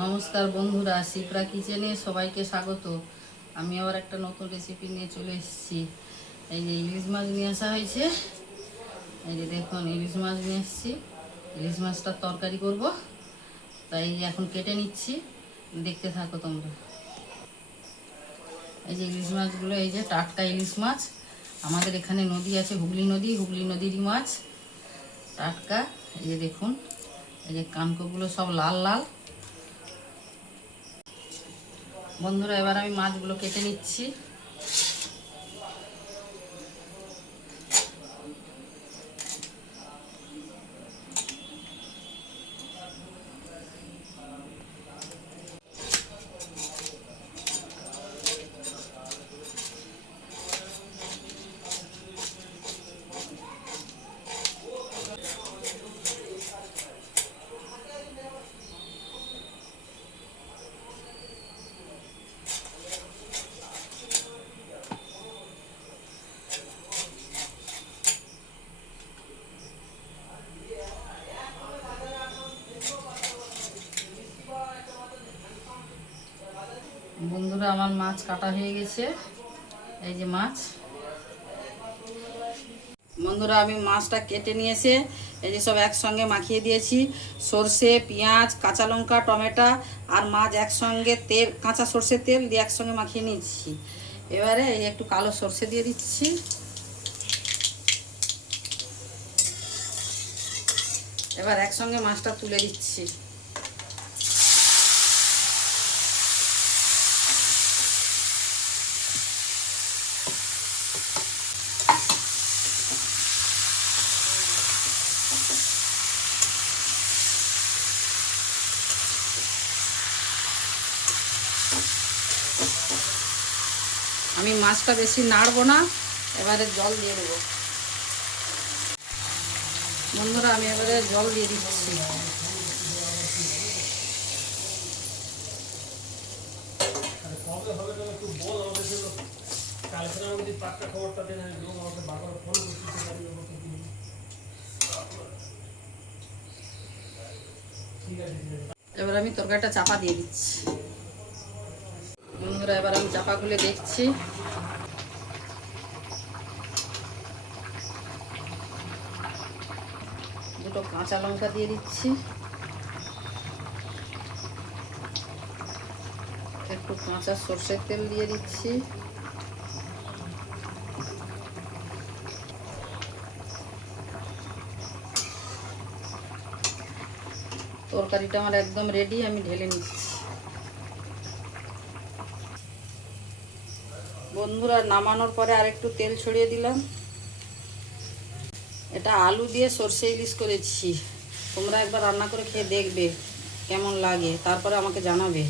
নমস্কার বন্ধুরা, শিপ্রা কিচেনে সবাইকে স্বাগত। আমি আবার একটা নতুন রেসিপি নিয়ে চলে এসেছি। এই যে ইলিশ মাছ নিয়ে আসা হয়েছে। এই যে দেখুন, ইলিশ মাছ নিয়ে এসেছি। ইলিশ মাছটার তরকারি করব, তাই এখন কেটে নিচ্ছি, দেখতে থাকো তোমরা। এই যে ইলিশ মাছগুলো, এই যে টাটকা ইলিশ মাছ। আমাদের এখানে নদী আছে, হুগলি নদীরই মাছ, টাটকা। এই যে দেখুন, এই যে কানকোগুলো সব লাল লাল। বন্ধুরা, এবার আমি মাছগুলো কেটে নিচ্ছি। বন্ধুরা, আমার মাছ কাটা হয়ে গেছে। এই যে মাছ। বন্ধুরা, আমি মাছটা কেটে নিয়ে এসে এই যে সব একসঙ্গে মাখিয়ে দিয়েছি। সর্ষে, পেঁয়াজ, কাঁচা লঙ্কা, টমেটো আর মাছ একসঙ্গে তেল, কাঁচা সর্ষের তেল দিয়ে একসঙ্গে মাখিয়ে নিচ্ছি। এবারে এই একটু কালো সর্ষে দিয়ে দিচ্ছি। এবার একসঙ্গে মাছটা তুলে দিচ্ছি। আমি মাছটা বেশি নাড়বো না, এবারে জল দিয়ে দেবো। বন্ধুরা, আমি এবারে জল দিয়ে দিচ্ছি। এবার আমি তরকারিটা চাপা দিয়ে দিচ্ছি। বন্ধুরা, এবার আমি চাপা খুলে দেখছি। দুটো কাঁচা লঙ্কা দিয়ে দিচ্ছি, একটু কাঁচা সর্ষের তেল দিয়ে দিচ্ছি, তরকারিটা আমার একদম রেডি, আমি ঢেলে নিচ্ছি। বন্ধুরা, নামানোর পরে আরেকটু তেল ছড়িয়ে দিলাম। এটা আলু দিয়ে সর্ষে ইলিশ করেছি। তোমরা একবার রান্না করে খেয়ে দেখবে কেমন লাগে, তারপরে আমাকে জানাবে।